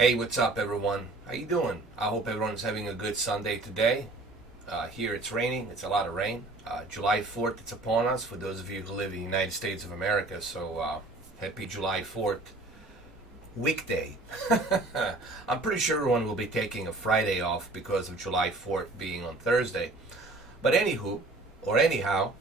Hey, what's up, everyone? How you doing? I hope everyone's having a good Sunday today. Here it's raining. It's a lot of rain. July 4th, it's upon us for those of you who live in the United States of America. So happy July 4th weekday. I'm pretty sure everyone will be taking a Friday off because of July 4th being on Thursday. But anywho, or anyhow,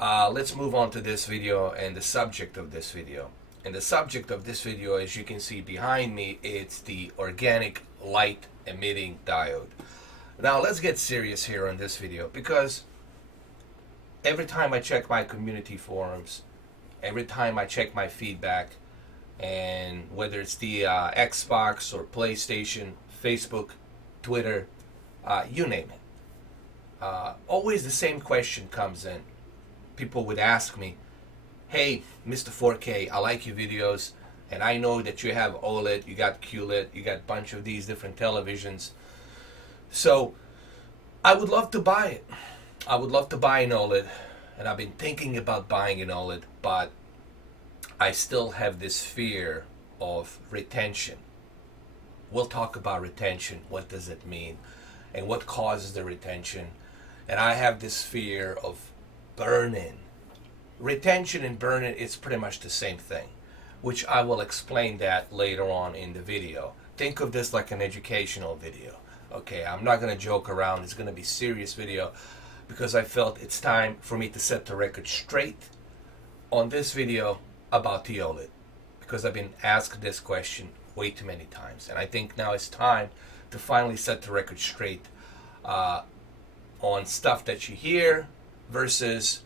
let's move on to this video and the subject of this video. And the subject of this video, as you can see behind me, it's the organic light emitting diode. Now let's get serious here on this video, because every time I check my community forums, every time I check my feedback, and whether it's the Xbox or PlayStation, Facebook, Twitter, you name it, always the same question comes in. People would ask me, hey, Mr. 4K, I like your videos, and I know that you have OLED, you got QLED, you got a bunch of these different televisions. So I would love to buy it. I would love to buy an OLED, and I've been thinking about buying an OLED, but I still have this fear of retention. We'll talk about retention. What does it mean? And what causes the retention? And I have this fear of burn-in. Retention and burn-in is pretty much the same thing, which I will explain that later on in the video. Think of this like an educational video. Okay, I'm not going to joke around. It's going to be a serious video because I felt it's time for me to set the record straight on this video about the OLED, because I've been asked this question way too many times, and I think now it's time to finally set the record straight on stuff that you hear versus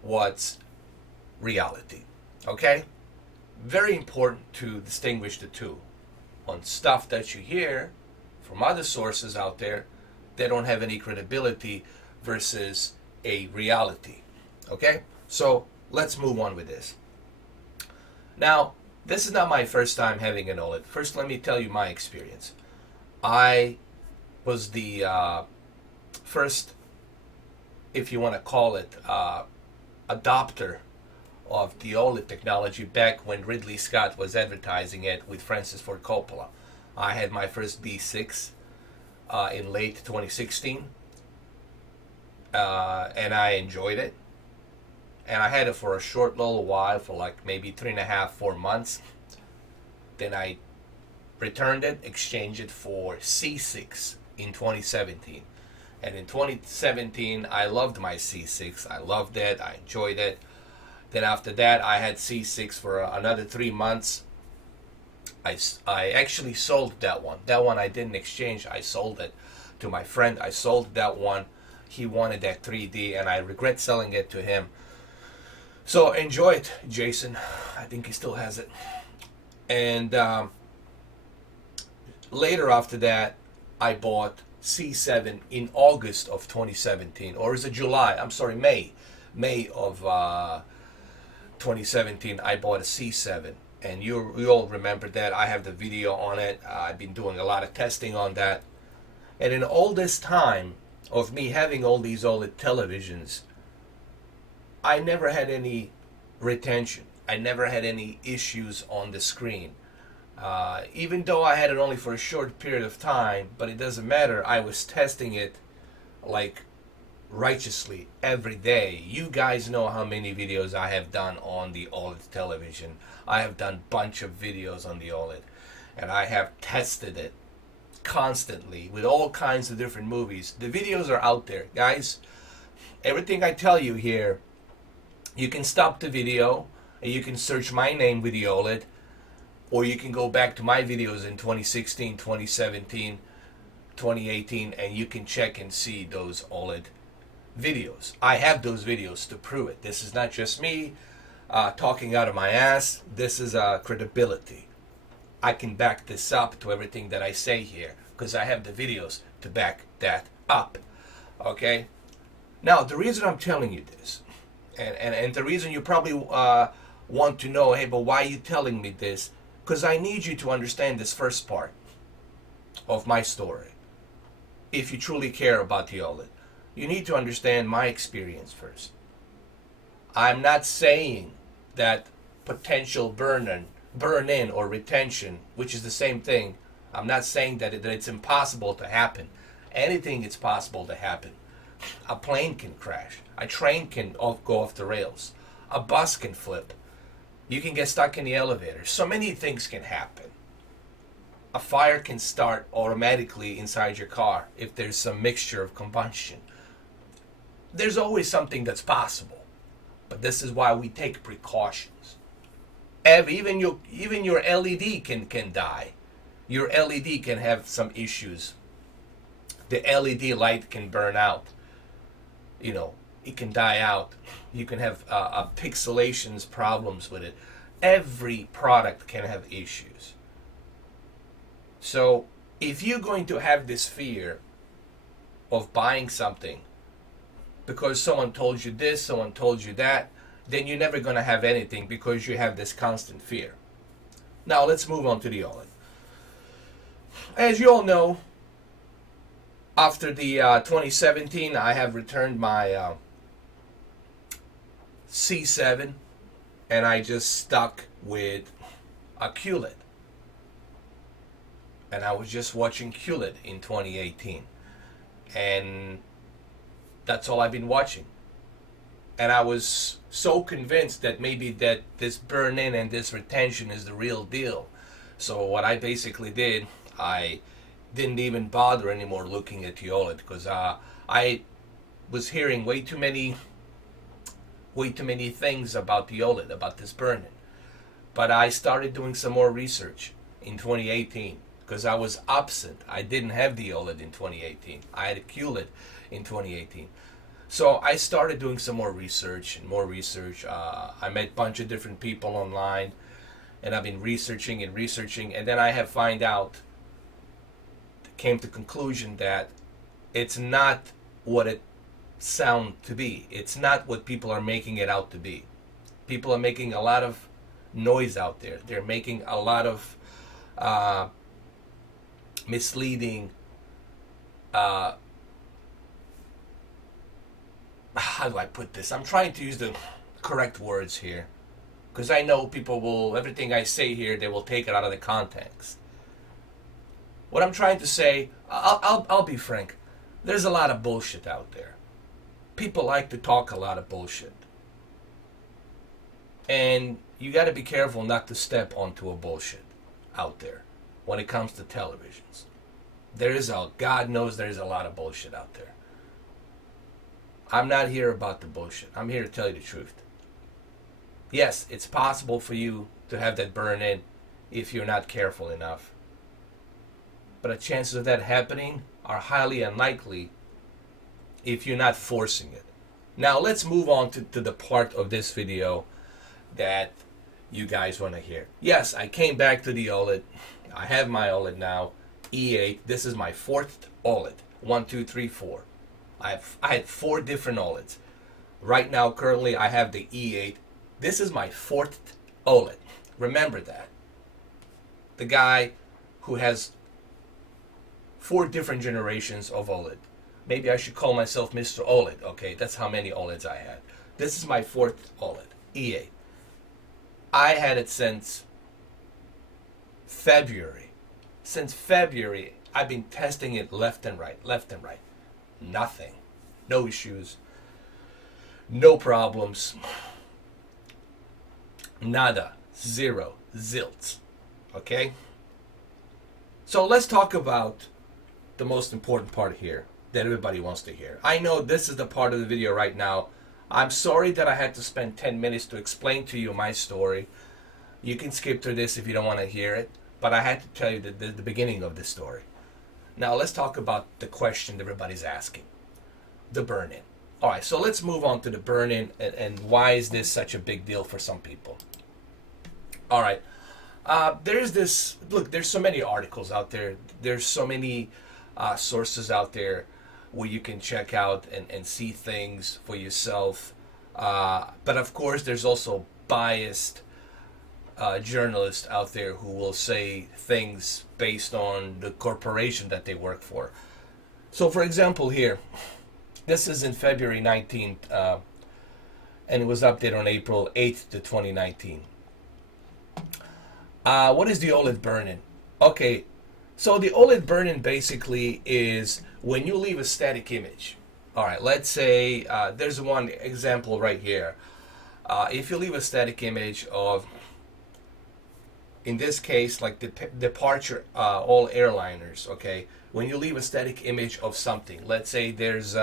what's reality. Okay? Very important to distinguish the two. On stuff that you hear from other sources out there, they don't have any credibility versus a reality. Okay? So let's move on with this. Now, this is not my first time having an OLED. First, let me tell you my experience. I was the first, if you want to call it, adopter of the OLED technology back when Ridley Scott was advertising it with Francis Ford Coppola. I had my first B6 in late 2016, and I enjoyed it. And I had it for a short little while, for like maybe 3.5, 4 months. Then I returned it, exchanged it for C6 in 2017. And in 2017, I loved my C6. I loved it. I enjoyed it. Then after that, I had C6 for another 3 months. I actually sold that one. That one I didn't exchange. I sold it to my friend. I sold that one. He wanted that 3D, and I regret selling it to him. So enjoy it, Jason. I think he still has it. And later after that, I bought C7 in August of 2017, or is it July? I'm sorry, May of 2017. I bought a C7, and you all remember that. I have the video on it. I've been doing a lot of testing on that, and in all this time of me having all these OLED televisions, I never had any retention. I never had any issues on the screen. Even though I had it only for a short period of time, but it doesn't matter. I was testing it like righteously every day. You guys know how many videos I have done on the OLED television. I have done a bunch of videos on the OLED, and I have tested it constantly with all kinds of different movies. The videos are out there, guys. Everything I tell you here, you can stop the video and you can search my name with the OLED, or you can go back to my videos in 2016, 2017, 2018, and you can check and see those OLED videos. I have those videos to prove it. This is not just me talking out of my ass. This is credibility. I can back this up to everything that I say here because I have the videos to back that up. Okay? Now, the reason I'm telling you this, and the reason you probably want to know, hey, but why are you telling me this? Because I need you to understand this first part of my story. If you truly care about the OLED, you need to understand my experience first. I'm not saying that potential burn-in or retention, which is the same thing, I'm not saying that it's impossible to happen. Anything is possible to happen. A plane can crash. A train can go off the rails. A bus can flip. You can get stuck in the elevator. So many things can happen. A fire can start automatically inside your car if there's some mixture of combustion. There's always something that's possible. But this is why we take precautions. Even your LED can die. Your LED can have some issues. The LED light can burn out. You know, it can die out. You can have pixelations problems with it. Every product can have issues. So if you're going to have this fear of buying something because someone told you this, someone told you that, then you're never going to have anything because you have this constant fear. Now let's move on to the OLED. As you all know, after the 2017, I have returned my C7 and I just stuck with a QLED. And I was just watching QLED in 2018. And that's all I've been watching. And I was so convinced that maybe that this burn-in and this retention is the real deal. So what I basically did, I didn't even bother anymore looking at the OLED because I was hearing way too many things about the OLED, about this burn-in. But I started doing some more research in 2018 because I was absent. I didn't have the OLED in 2018. I had a QLED in 2018. So I started doing some more research and more research. I met a bunch of different people online, and I've been researching, and then I have came to conclusion that it's not what it sounds to be. It's not what people are making it out to be. People are making a lot of noise out there. They're making a lot of misleading how do I put this? I'm trying to use the correct words here because I know people will, everything I say here, they will take it out of the context. What I'm trying to say, I'll be frank, there's a lot of bullshit out there. People like to talk a lot of bullshit. And you got to be careful not to step onto a bullshit out there when it comes to televisions. God knows there's a lot of bullshit out there. I'm not here about the bullshit. I'm here to tell you the truth. Yes, it's possible for you to have that burn-in if you're not careful enough. But the chances of that happening are highly unlikely if you're not forcing it. Now let's move on to the part of this video that you guys want to hear. Yes, I came back to the OLED. I have my OLED now, E8. This is my fourth OLED. 1, 2, 3, 4. I had 4 different OLEDs. Right now, currently, I have the E8. This is my 4th OLED. Remember that. The guy who has 4 different generations of OLED. Maybe I should call myself Mr. OLED. Okay, that's how many OLEDs I had. This is my 4th OLED, E8. I had it since February. Since February, I've been testing it left and right. Nothing. No issues. No problems. Nada. Zero. Zilts. Okay? So let's talk about the most important part here that everybody wants to hear. I know this is the part of the video right now. I'm sorry that I had to spend 10 minutes to explain to you my story. You can skip through this if you don't want to hear it, but I had to tell you the beginning of the story. Now let's talk about the question that everybody's asking. The burn-in. Alright, so let's move on to the burn-in and why is this such a big deal for some people. Alright, there's so many articles out there. There's so many sources out there where you can check out and see things for yourself. But of course, there's also biased journalists out there who will say things based on the corporation that they work for. So for example here, this is in February 19th, and it was updated on April 8th to 2019. What is the OLED burn-in? Okay, So the OLED burn-in basically is when you leave a static image. All right, let's say there's one example right here. If you leave a static image of, in this case, like the departure, all airliners, okay? When you leave a static image of something, let's say there's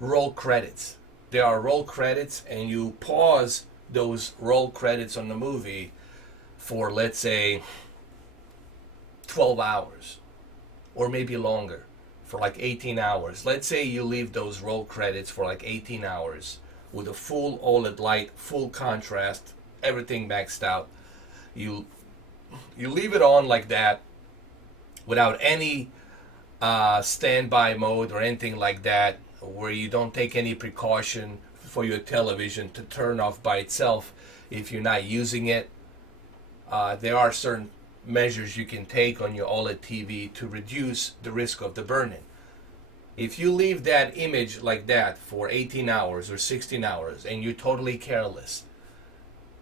roll credits. There are roll credits, and you pause those roll credits on the movie for, let's say, 12 hours or maybe longer, for like 18 hours. Let's say you leave those roll credits for like 18 hours with a full OLED light, full contrast, everything maxed out. You leave it on like that without any standby mode or anything like that, where you don't take any precaution for your television to turn off by itself if you're not using it. There are certain measures you can take on your OLED TV to reduce the risk of the burn-in. If you leave that image like that for 18 hours or 16 hours and you're totally careless,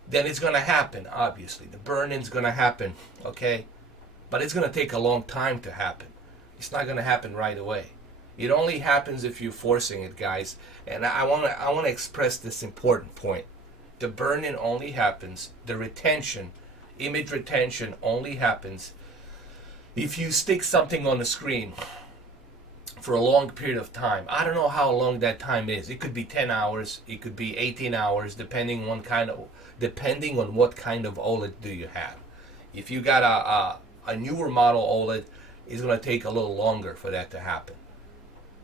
then it's going to happen, obviously. The burn-in's going to happen, okay? But it's going to take a long time to happen. It's not going to happen right away. It only happens if you're forcing it, guys. And I want to express this important point. The burn-in only happens, the retention, image retention only happens if you stick something on the screen for a long period of time. I don't know how long that time is. It could be 10 hours, it could be 18 hours, depending on what kind of OLED do you have. If you got a newer model OLED, it's going to take a little longer for that to happen.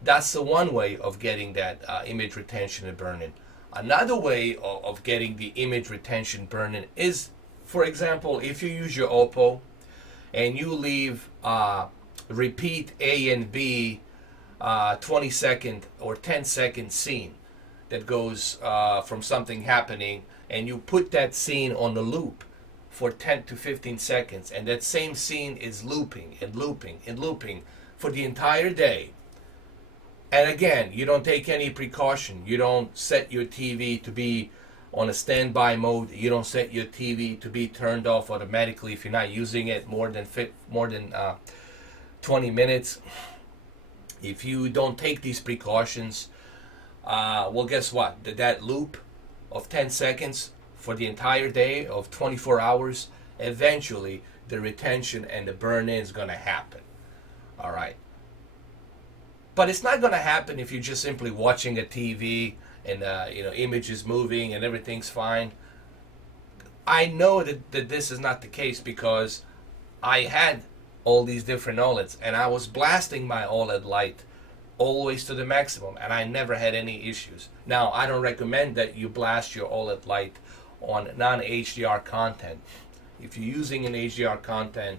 That's the one way of getting that image retention and burn-in. Another way of getting the image retention burn-in is, for example, if you use your Oppo and you leave repeat A and B 20-second or 10-second scene that goes from something happening, and you put that scene on the loop for 10 to 15 seconds, and that same scene is looping and looping and looping for the entire day. And again, you don't take any precaution. You don't set your TV to be on a standby mode. You don't set your TV to be turned off automatically if you're not using it more than 20 minutes. If you don't take these precautions, well, guess what? That loop of 10 seconds for the entire day of 24 hours, eventually the retention and the burn-in is going to happen. All right. But it's not going to happen if you're just simply watching a TV and image is moving and everything's fine. I know that this is not the case because I had all these different OLEDs and I was blasting my OLED light always to the maximum and I never had any issues. Now, I don't recommend that you blast your OLED light on non-HDR content. If you're using an HDR content,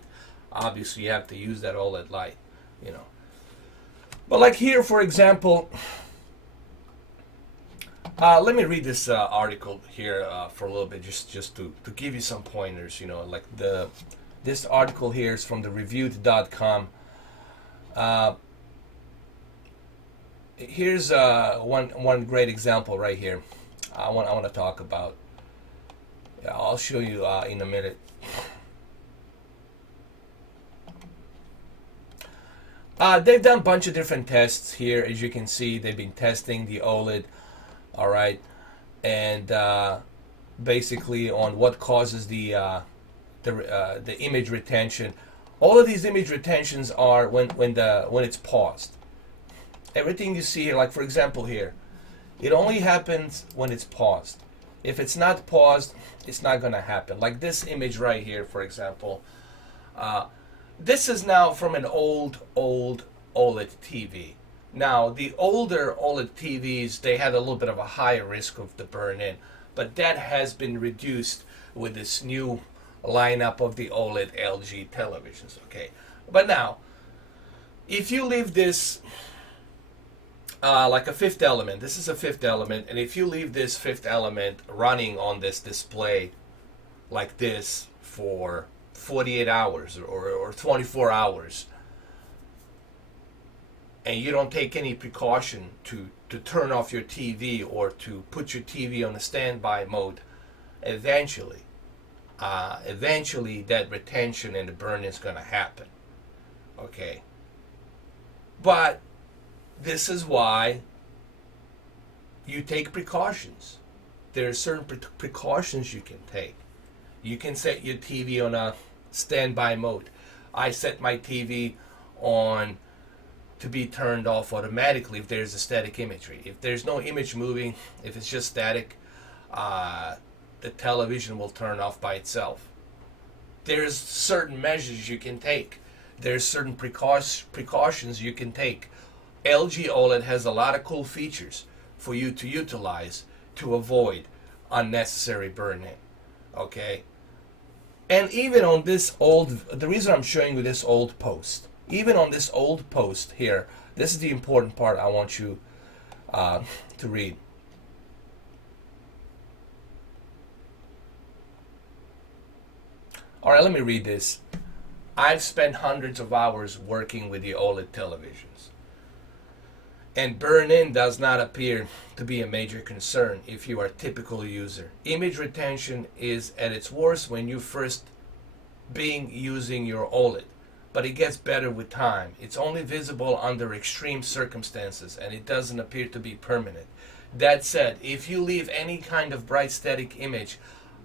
obviously you have to use that OLED light, But like here, for example, let me read this article here for a little bit, just to give you some pointers. Like this article here is from the reviewed.com. Here's one great example right here. I want to talk about. I'll show you in a minute. They've done a bunch of different tests here. As you can see, they've been testing the OLED, all right, and basically on what causes the image retention. All of these image retentions are when it's paused. Everything you see here, like for example here, it only happens when it's paused. If it's not paused, it's not going to happen. Like this image right here, for example. This is now from an old OLED TV. Now, the older OLED TVs, they had a little bit of a higher risk of the burn-in, but that has been reduced with this new lineup of the OLED LG televisions, okay? But now, if you leave this like a fifth element, this is a fifth element, and if you leave this fifth element running on this display like this for 48 hours or 24 hours, and you don't take any precaution to turn off your TV or to put your TV on a standby mode, eventually eventually that retention and the burn is going to happen. Okay. But this is why you take precautions. There are certain precautions you can take. You can set your TV on a standby mode. I set my TV on to be turned off automatically if there's a static imagery. If there's no image moving, if it's just static, the television will turn off by itself. There's certain measures you can take. There's certain precautions you can take. LG OLED has a lot of cool features for you to utilize to avoid unnecessary burn-in. Okay? And even on this old, the reason I'm showing you this old post, even on this old post here, this is the important part I want you to read. All right, let me read this. I've spent hundreds of hours working with the OLED televisions, and burn-in does not appear to be a major concern if you are a typical user. Image retention is at its worst when you first being using your OLED, but it gets better with time. It's only visible under extreme circumstances, and it doesn't appear to be permanent. That said, if you leave any kind of bright static image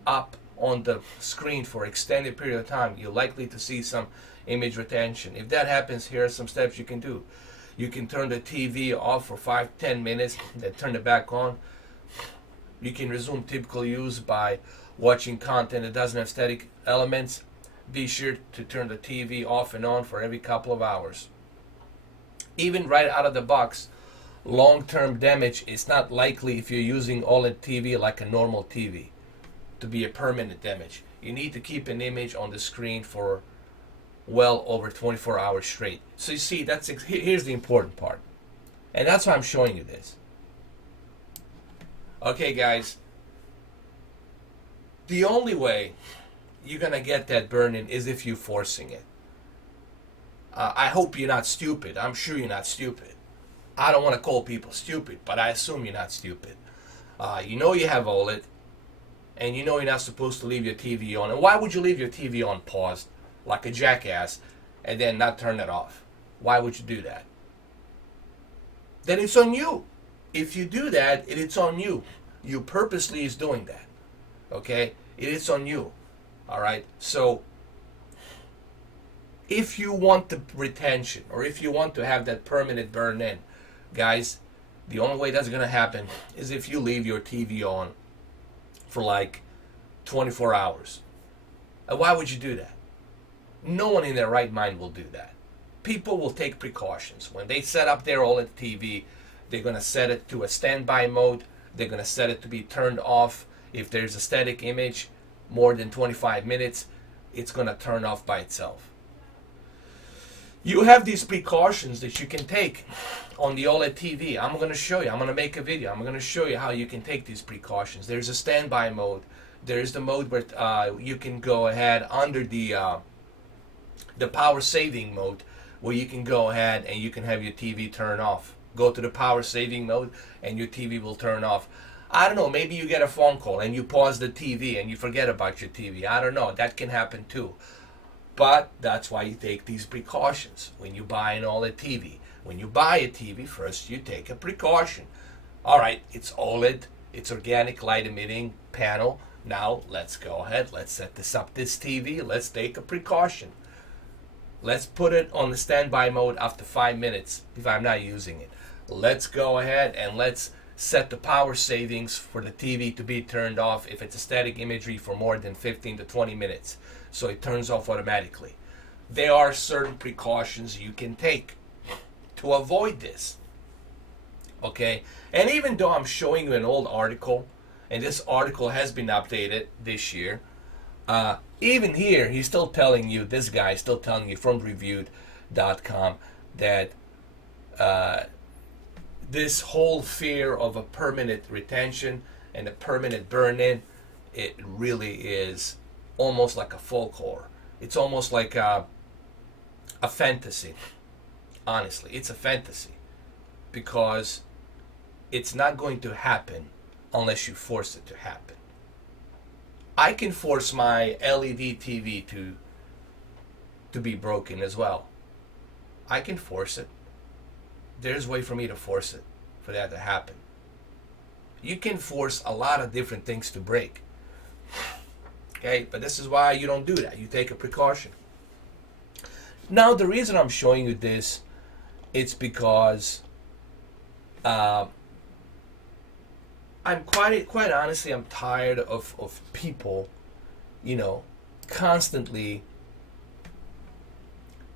up on the screen for extended period of time, you're likely to see some image retention. If that happens, here are some steps you can do. You can turn the TV off for 5-10 minutes, then turn it back on. You can resume typical use by watching content that doesn't have static elements. Be sure to turn the TV off and on for every couple of hours. Even right out of the box, long-term damage is not likely if you're using OLED TV like a normal TV to be a permanent damage. You need to keep an image on the screen for well over 24 hours straight. So you see, here's the important part. And that's why I'm showing you this. Okay, guys. The only way you're going to get that burn-in is if you're forcing it. I hope you're not stupid. I'm sure you're not stupid. I don't want to call people stupid, but I assume you're not stupid. You know you have OLED, and you know you're not supposed to leave your TV on. And why would you leave your TV on paused like a jackass and then not turn it off? Why would you do that? Then it's on you. If you do that, it's on you. You purposely is doing that. Okay? It is on you. All right? So if you want the retention, or if you want to have that permanent burn-in, guys, the only way that's going to happen is if you leave your TV on for like 24 hours. And why would you do that? No one in their right mind will do that. People will take precautions. When they set up their OLED TV, they're going to set it to a standby mode. They're going to set it to be turned off. If there's a static image more than 25 minutes, it's going to turn off by itself. You have these precautions that you can take on the OLED TV. I'm going to show you. I'm going to make a video. I'm going to show you how you can take these precautions. There's a standby mode. There's the mode where you can go ahead under the power saving mode, where you can go ahead and you can have your TV turn off. Go to the power saving mode and your TV will turn off. I don't know, maybe you get a phone call and you pause the TV and you forget about your TV. I don't know, that can happen too. But that's why you take these precautions when you buy an OLED TV. When you buy a TV, first you take a precaution. All right, it's OLED, it's organic light emitting panel. Now let's go ahead, let's set this up, this TV, let's take a precaution. Let's put it on the standby mode after 5 minutes if I'm not using it. Let's go ahead and let's set the power savings for the TV to be turned off if it's a static imagery for more than 15 to 20 minutes. So it turns off automatically. There are certain precautions you can take to avoid this. Okay? And even though I'm showing you an old article, and this article has been updated this year, even here, he's still telling you, this guy is still telling you from reviewed.com that this whole fear of a permanent retention and a permanent burn-in, it really is almost like a folklore. It's almost like a fantasy. Honestly, it's a fantasy because it's not going to happen unless you force it to happen. I can force my LED TV to be broken as well. I can force it. There's a way for me to force it, for that to happen. You can force a lot of different things to break. Okay, but this is why you don't do that. You take a precaution. Now, the reason I'm showing you this, it's because I'm quite honestly, I'm tired of people, constantly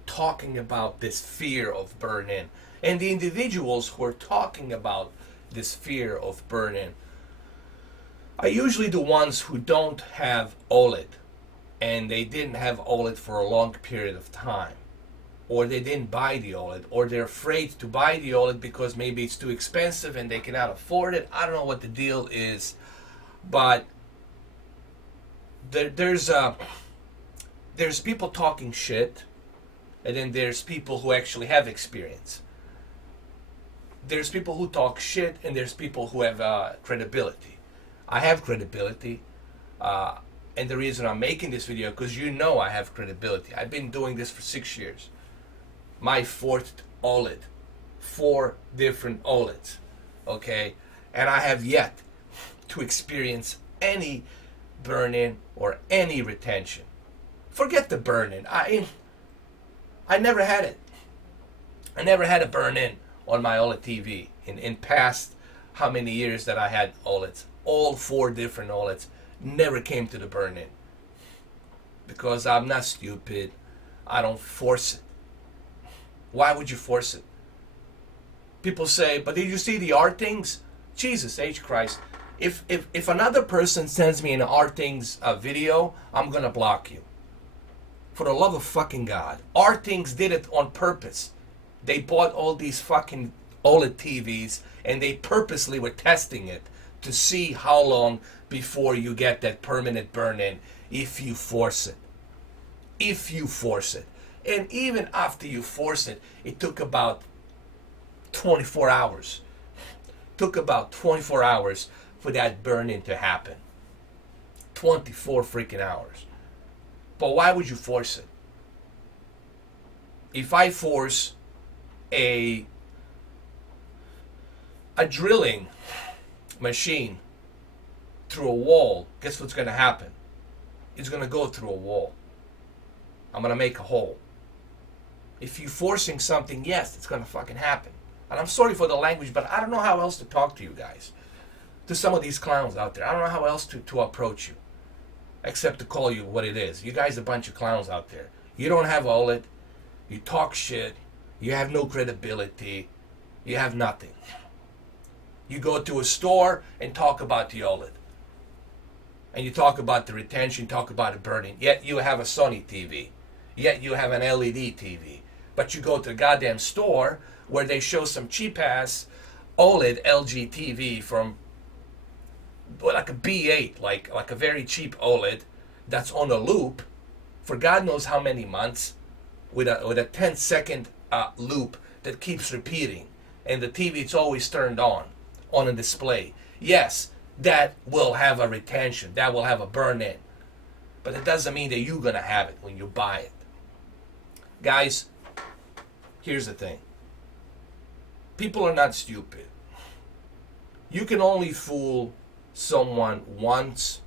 talking about this fear of burn-in. And the individuals who are talking about this fear of burn-in are usually the ones who don't have OLED, and they didn't have OLED for a long period of time, or they didn't buy the OLED, or they're afraid to buy the OLED because maybe it's too expensive and they cannot afford it. I don't know what the deal is, but there's people talking shit, and then there's people who actually have experience. There's people who talk shit, and there's people who have credibility. I have credibility, and the reason I'm making this video, because I have credibility. I've been doing this for 6 years. My fourth OLED, 4 different OLEDs, okay? And I have yet to experience any burn-in or any retention. Forget the burn-in. I never had it. I never had a burn-in on my OLED TV in past how many years that I had OLEDs. All 4 different OLEDs never came to the burn-in. Because I'm not stupid. I don't force it. Why would you force it? People say, but did you see the art things? Jesus H. Christ. If another person sends me an art things video, I'm going to block you. For the love of fucking God. Art things did it on purpose. They bought all these fucking OLED TVs and they purposely were testing it to see how long before you get that permanent burn-in if you force it. If you force it. And even after you force it, it took about 24 hours. Took about 24 hours for that burn-in to happen. 24 freaking hours. But why would you force it? If I force a drilling machine through a wall, guess what's going to happen? It's going to go through a wall. I'm going to make a hole. If you're forcing something, yes, it's going to fucking happen. And I'm sorry for the language, but I don't know how else to talk to you guys. To some of these clowns out there. I don't know how else to approach you. Except to call you what it is. You guys are a bunch of clowns out there. You don't have OLED. You talk shit. You have no credibility. You have nothing. You go to a store and talk about the OLED. And you talk about the retention, talk about the burning. Yet you have a Sony TV. Yet you have an LED TV. But you go to the goddamn store where they show some cheap-ass OLED LG TV from like a B8, like a very cheap OLED that's on a loop for God knows how many months with a 10-second loop that keeps repeating. And the TV, it's always turned on a display. Yes, that will have a retention. That will have a burn-in. But it doesn't mean that you're going to have it when you buy it. Guys, here's the thing. People are not stupid. You can only fool someone once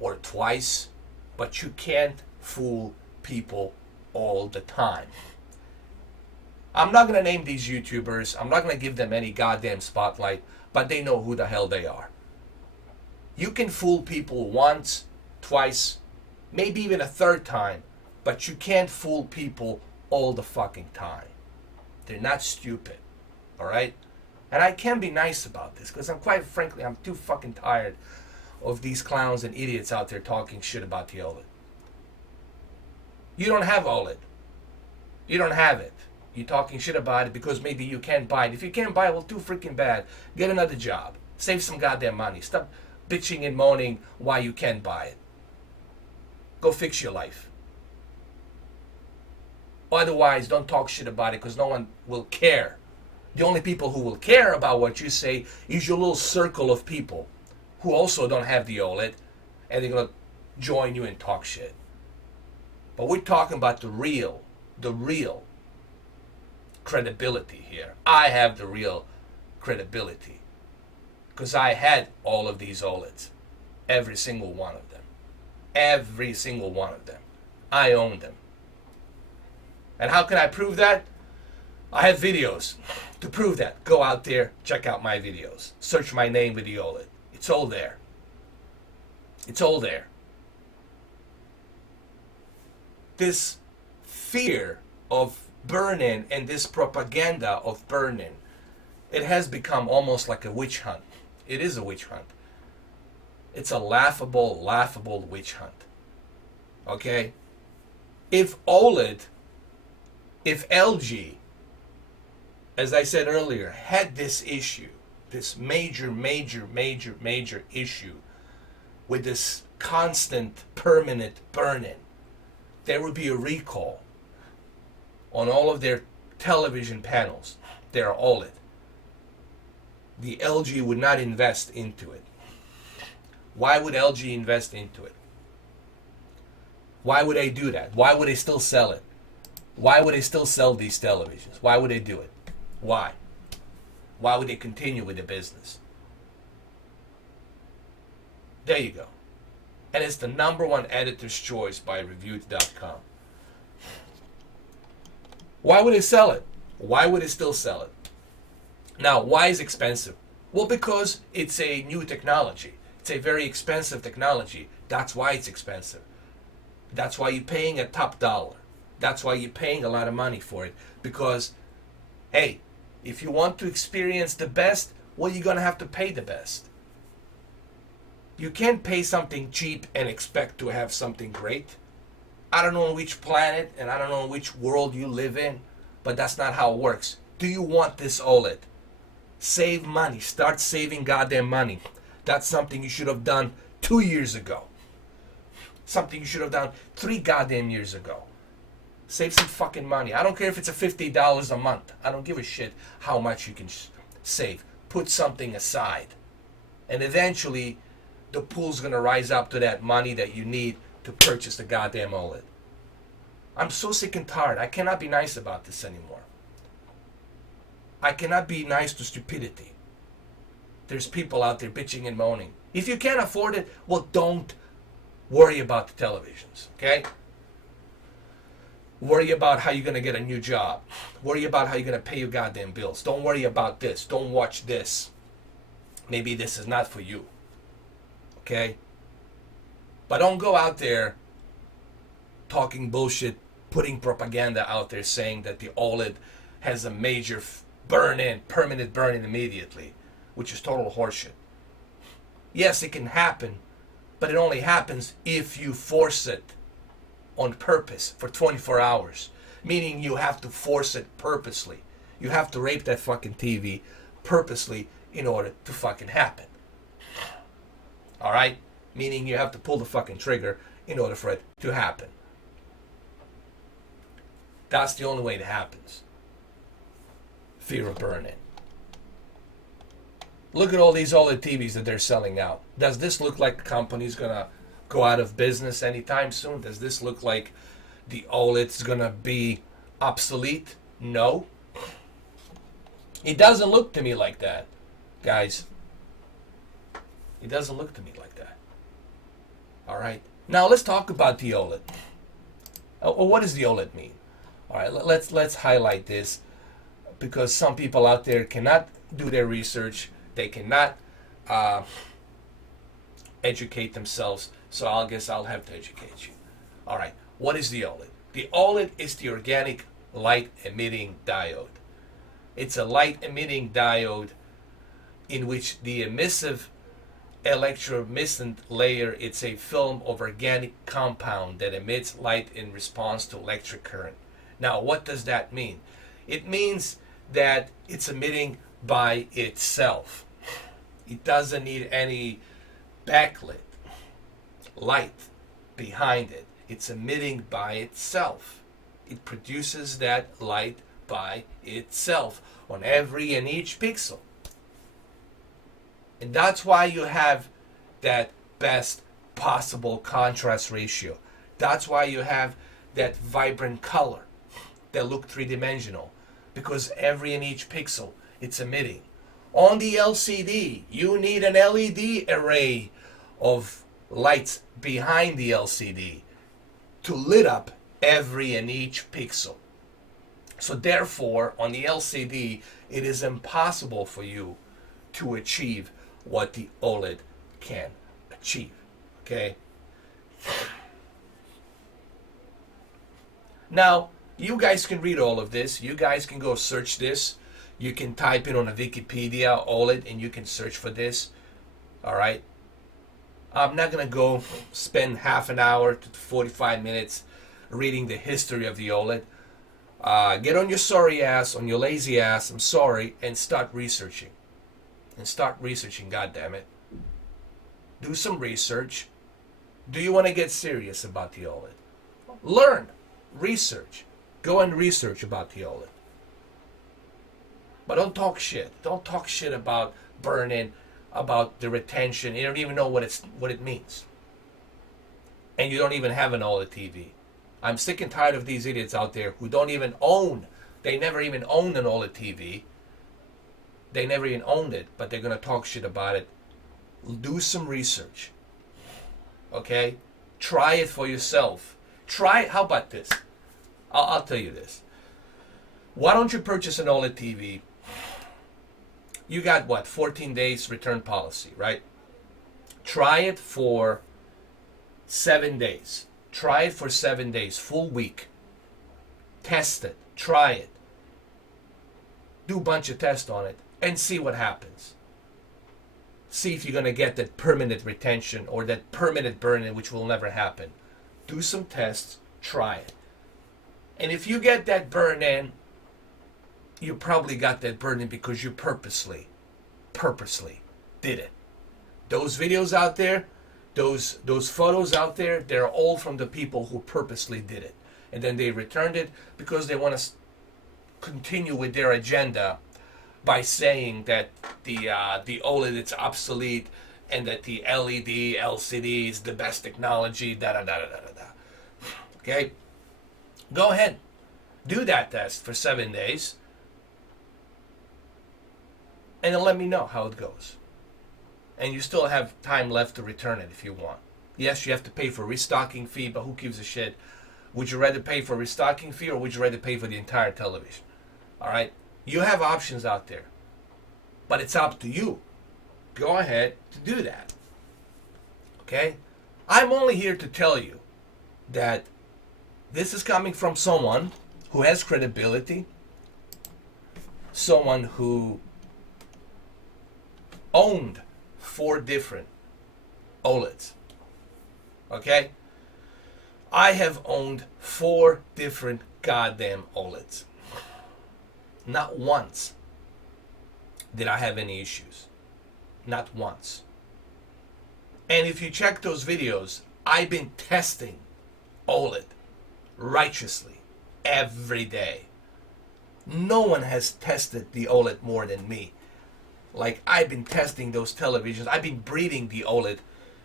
or twice, but you can't fool people all the time. I'm not going to name these YouTubers. I'm not going to give them any goddamn spotlight, but they know who the hell they are. You can fool people once, twice, maybe even a third time, but you can't fool people all the fucking time. They're not stupid, all right? And I can be nice about this because I'm too fucking tired of these clowns and idiots out there talking shit about the OLED. You don't have OLED. You don't have it. You're talking shit about it because maybe you can't buy it. If you can't buy it, well, too freaking bad. Get another job. Save some goddamn money. Stop bitching and moaning why you can't buy it. Go fix your life. Otherwise, don't talk shit about it because no one will care. The only people who will care about what you say is your little circle of people who also don't have the OLED, and they're going to join you and talk shit. But we're talking about the real credibility here. I have the real credibility because I had all of these OLEDs, every single one of them. Every single one of them. I own them. And how can I prove that? I have videos to prove that. Go out there, check out my videos. Search my name with the OLED. It's all there. It's all there. This fear of burn-in and this propaganda of burn-in, it has become almost like a witch hunt. It is a witch hunt. It's a laughable witch hunt. Okay? If LG, as I said earlier, had this issue, this major issue with this constant, permanent burn-in, there would be a recall on all of their television panels. They're OLED. The LG would not invest into it. Why would LG invest into it? Why would they do that? Why would they still sell it? Why would they still sell these televisions? Why would they do it? Why? Why would they continue with the business? There you go. And it's the #1 editor's choice by Reviewed.com. Why would they sell it? Why would they still sell it? Now, why is it expensive? Well, because it's a new technology. It's a very expensive technology. That's why it's expensive. That's why you're paying a top dollar. That's why you're paying a lot of money for it. Because, hey, if you want to experience the best, well, you're going to have to pay the best. You can't pay something cheap and expect to have something great. I don't know which planet and I don't know which world you live in, but that's not how it works. Do you want this OLED? Save money. Start saving goddamn money. That's something you should have done 2 years ago. Something you should have done 3 goddamn years ago. Save some fucking money. I don't care if it's a $50 a month. I don't give a shit how much you can save. Put something aside. And eventually, the pool's going to rise up to that money that you need to purchase the goddamn OLED. I'm so sick and tired. I cannot be nice about this anymore. I cannot be nice to stupidity. There's people out there bitching and moaning. If you can't afford it, well, don't worry about the televisions, okay? Worry about how you're going to get a new job. Worry about how you're going to pay your goddamn bills. Don't worry about this. Don't watch this. Maybe this is not for you, okay? But don't go out there talking bullshit, putting propaganda out there saying that the OLED has a major burn-in, permanent burn-in immediately, which is total horseshit. Yes, it can happen, but it only happens if you force it on purpose for 24 hours. Meaning you have to force it purposely. You have to rape that fucking TV purposely in order to fucking happen. Alright? Meaning you have to pull the fucking trigger in order for it to happen. That's the only way it happens. Fear of burn-in. Look at all these OLED TVs that they're selling out. Does this look like the company's gonna go out of business anytime soon? Does this look like the OLED's gonna be obsolete? No. It doesn't look to me like that, guys. It doesn't look to me like that. All right. Now let's talk about the OLED. What does the OLED mean? All right. Let's highlight this because some people out there cannot do their research. They cannot educate themselves. So I guess I'll have to educate you. All right. What is the OLED? The OLED is the organic light emitting diode. It's a light emitting diode in which the emissive electromissive layer, it's a film of organic compound that emits light in response to electric current. Now, what does that mean? It means that it's emitting by itself. It doesn't need any backlit light behind it. It's emitting by itself. It produces that light by itself on every and each pixel. And that's why you have that best possible contrast ratio. That's why you have that vibrant color that look three-dimensional, because every and each pixel it's emitting. On the LCD, you need an LED array of lights behind the LCD to lit up every and each pixel. So therefore, on the LCD, it is impossible for you to achieve what the OLED can achieve. Okay? Now, you guys can read all of this. You guys can go search this. You can type in on a Wikipedia OLED and you can search for this. All right? I'm not going to go spend half an hour to 45 minutes reading the history of the OLED. Get on your sorry ass, on your lazy ass, I'm sorry, and start researching. And start researching, goddammit. Do some research. Do you want to get serious about the OLED? Learn. Research. Go and research about the OLED. But don't talk shit. Don't talk shit about burn-in, about the retention. You don't even know what it means. And you don't even have an OLED TV. I'm sick and tired of these idiots out there who don't even own, they never even owned an OLED TV. They never even owned it, but they're going to talk shit about it. Do some research. Okay? Try it for yourself. How about this? I'll tell you this. Why don't you purchase an OLED TV? You got what? 14 days return policy, right? Try it for 7 days. Try it for 7 days, full week. Test it. Try it. Do a bunch of tests on it and see what happens. See if you're going to get that permanent retention or that permanent burn-in, which will never happen. Do some tests. Try it. And if you get that burn-in, you probably got that burn-in because you purposely did it. Those videos out there, those photos out there, they're all from the people who purposely did it. And then they returned it because they want to continue with their agenda by saying that the OLED is obsolete and that the LED, LCD is the best technology, da-da-da-da-da-da. Okay? Go ahead. Do that test for 7 days. And then let me know how it goes. And you still have time left to return it if you want. Yes, you have to pay for a restocking fee, but who gives a shit? Would you rather pay for a restocking fee or would you rather pay for the entire television? All right? You have options out there. But it's up to you. Go ahead to do that. Okay? I'm only here to tell you that this is coming from someone who has credibility, someone who owned 4 different OLEDs. Okay? I have owned 4 different goddamn OLEDs. Not once did I have any issues. Not once. And if you check those videos, I've been testing OLED righteously every day. No one has tested the OLED more than me. Like, I've been testing those televisions. I've been breeding the OLED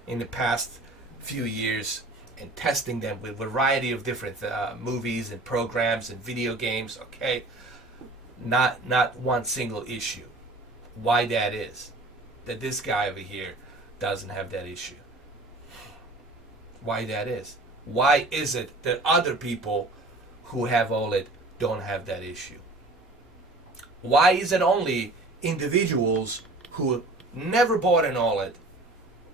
in the past few years and testing them with a variety of different movies and programs and video games. Okay, not one single issue. Why that is? That this guy over here doesn't have that issue. Why that is? Why is it that other people who have OLED don't have that issue? Why is it only individuals who never bought an OLED,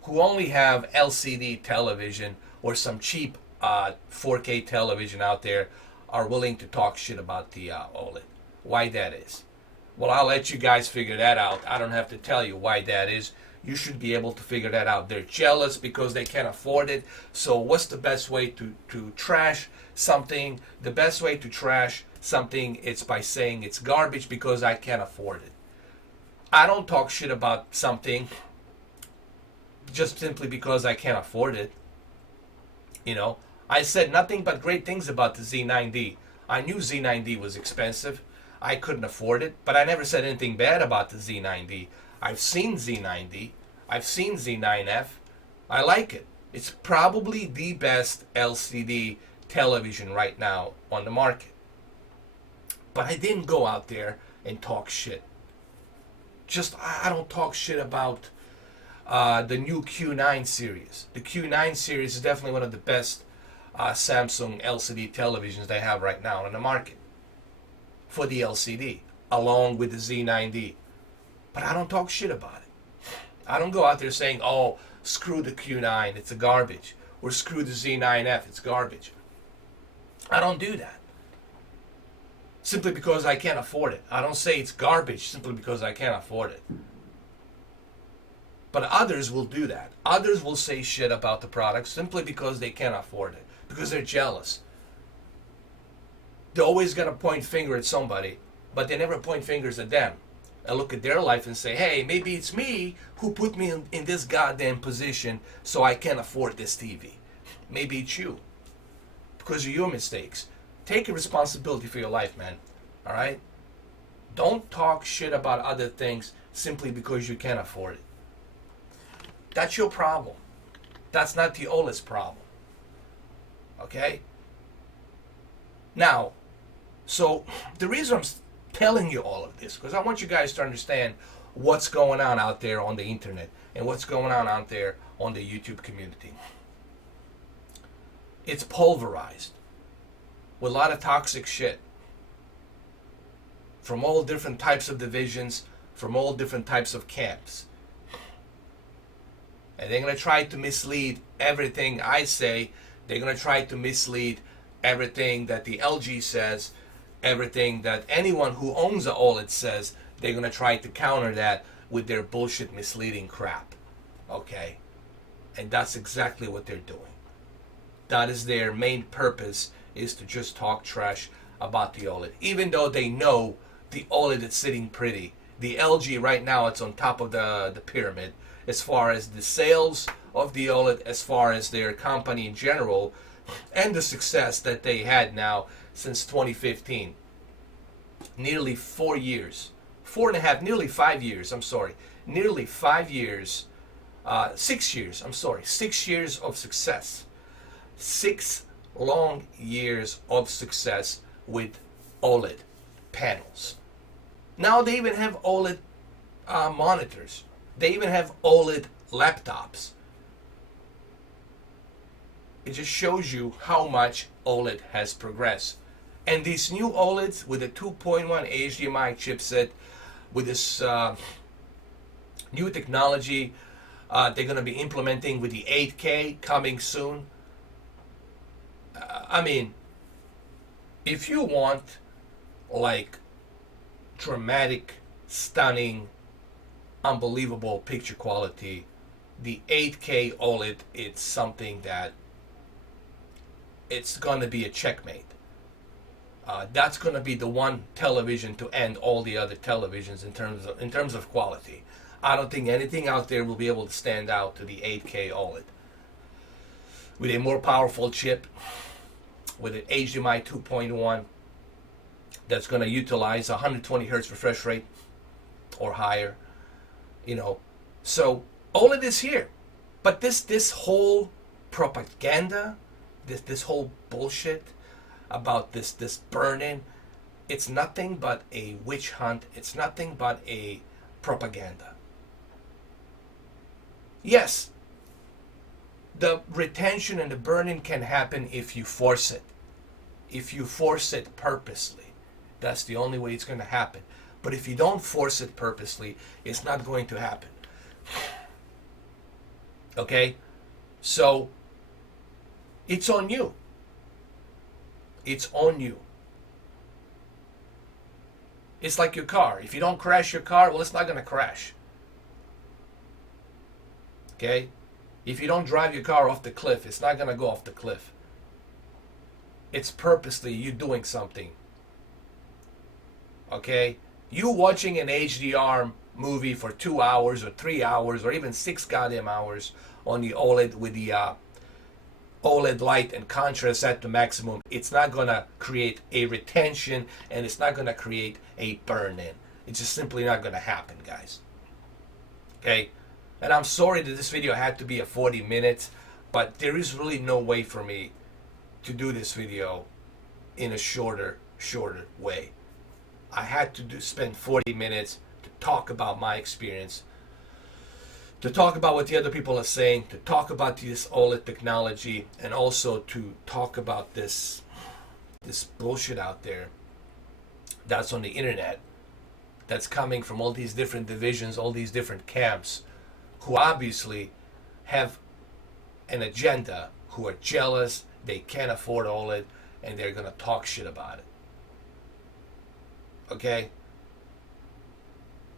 who only have LCD television or some cheap 4K television out there, are willing to talk shit about the OLED? Why that is? Well, I'll let you guys figure that out. I don't have to tell you why that is. You should be able to figure that out. They're jealous because they can't afford it. So what's the best way to trash something? The best way to trash something is by saying it's garbage because I can't afford it. I don't talk shit about something just simply because I can't afford it. You know, I said nothing but great things about the Z9D. I knew Z9D was expensive. I couldn't afford it, but I never said anything bad about the Z9D. I've seen Z9D. I've seen Z9F. I like it. It's probably the best LCD television right now on the market. But I didn't go out there and talk shit. I don't talk shit about the new Q9 series. The Q9 series is definitely one of the best Samsung LCD televisions they have right now on the market for the LCD, along with the Z9D. But I don't talk shit about it. I don't go out there saying, oh, screw the Q9, it's a garbage, or screw the Z9F, it's garbage. I don't do that. Simply because I can't afford it. I don't say it's garbage simply because I can't afford it. But others will do that. Others will say shit about the product simply because they can't afford it, because they're jealous. They're always going to point finger at somebody, but they never point fingers at them and look at their life and say, hey, maybe it's me who put me in this goddamn position so I can't afford this TV. Maybe it's you, because of your mistakes. Take a responsibility for your life, man. All right? Don't talk shit about other things simply because you can't afford it. That's your problem. That's not the OLED's problem. Okay? Now, so the reason I'm telling you all of this, because I want you guys to understand what's going on out there on the internet and what's going on out there on the YouTube community. It's pulverized with a lot of toxic shit from all different types of divisions, from all different types of camps. And they're going to try to mislead everything I say. They're going to try to mislead everything that the LG says, everything that anyone who owns a OLED says. They're going to try to counter that with their bullshit misleading crap. Okay? And that's exactly what they're doing. That is their main purpose, is to just talk trash about the OLED. Even though they know the OLED is sitting pretty. The LG right now, it's on top of the pyramid as far as the sales of the OLED, as far as their company in general, and the success that they had now since 2015. Nearly 4 years. 4.5, nearly 5 years, I'm sorry. Nearly 5 years, 6 years, I'm sorry. 6 years of success. 6 long years of success with OLED panels. Now they even have OLED monitors. They even have OLED laptops. It just shows you how much OLED has progressed. And these new OLEDs with the 2.1 HDMI chipset, with this new technology they're going to be implementing with the 8K coming soon. I mean, if you want like dramatic, stunning, unbelievable picture quality, the 8K OLED, it's something that it's going to be a checkmate. That's going to be the one television to end all the other televisions in terms of quality. I don't think anything out there will be able to stand out to the 8K OLED. With a more powerful chip, with an HDMI 2.1 that's going to utilize 120 hertz refresh rate or higher, you know. So OLED is here, but this whole propaganda, this whole bullshit about this burn-in, it's nothing but a witch hunt. It's nothing but a propaganda. Yes, the retention and the burn-in can happen if you force it. If you force it purposely, that's the only way it's going to happen. But if you don't force it purposely, it's not going to happen. Okay? So, it's on you. It's on you. It's like your car. If you don't crash your car, well, it's not going to crash. Okay? If you don't drive your car off the cliff, it's not going to go off the cliff. It's purposely you doing something. Okay? You watching an HDR movie for 2 hours or 3 hours or even 6 goddamn hours on the OLED with the OLED light and contrast set to maximum, it's not going to create a retention and it's not going to create a burn-in. It's just simply not going to happen, guys. Okay? And I'm sorry that this video had to be a 40 minutes. But there is really no way for me to do this video in a shorter way. I had to spend 40 minutes to talk about my experience, to talk about what the other people are saying, to talk about this OLED technology, and also to talk about this bullshit out there that's on the internet, that's coming from all these different divisions, all these different camps, who obviously have an agenda, who are jealous, they can't afford OLED, and they're gonna talk shit about it. Okay?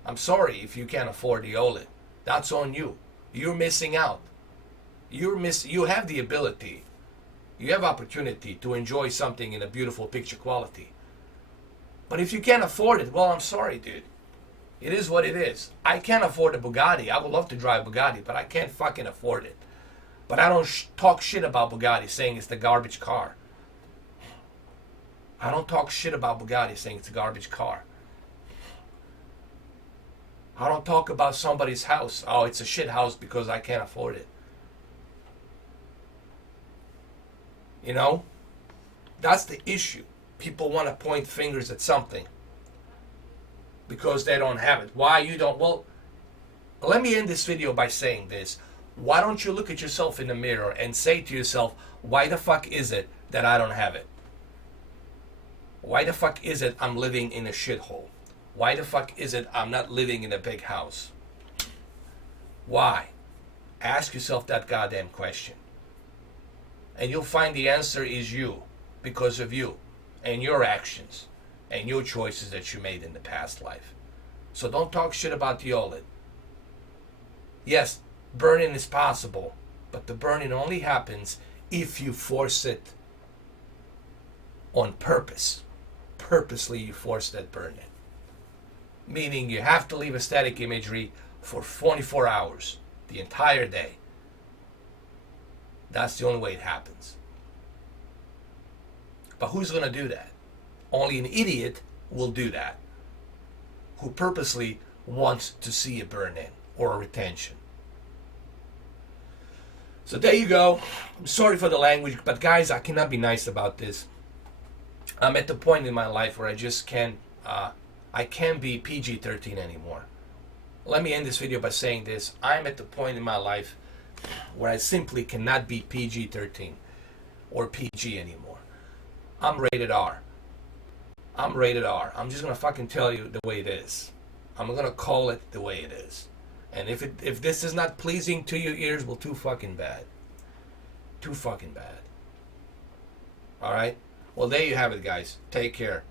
I'm sorry if you can't afford the OLED. That's on you. You're missing out. You have the ability, you have opportunity to enjoy something in a beautiful picture quality. But if you can't afford it, well, I'm sorry, dude. It is what it is. I can't afford a Bugatti. I would love to drive Bugatti, but I can't fucking afford it. But I don't talk shit about Bugatti saying it's the garbage car. I don't talk shit about Bugatti saying it's a garbage car. I don't talk about somebody's house. Oh, it's a shit house because I can't afford it. You know? That's the issue. People want to point fingers at something because they don't have it. Why you don't? Well, let me end this video by saying this. Why don't you look at yourself in the mirror and say to yourself, why the fuck is it that I don't have it? Why the fuck is it I'm living in a shithole? Why the fuck is it I'm not living in a big house? Why? Ask yourself that goddamn question. And you'll find the answer is you, because of you, and your actions, and your choices that you made in the past life. So don't talk shit about the OLED. Yes, burning is possible, but the burning only happens if you force it on purpose. Purposely you force that burning. Meaning you have to leave a static imagery for 24 hours, the entire day. That's the only way it happens. But who's going to do that? Only an idiot will do that, who purposely wants to see a burn-in or a retention. So there you go. I'm sorry for the language, but guys, I cannot be nice about this. I'm at the point in my life where I just can't be PG-13 anymore. Let me end this video by saying this. I'm at the point in my life where I simply cannot be PG-13 or PG anymore. I'm rated R. I'm rated R. I'm just going to fucking tell you the way it is. I'm going to call it the way it is. And if this is not pleasing to your ears, well, too fucking bad. Too fucking bad. Alright? Well, there you have it, guys. Take care.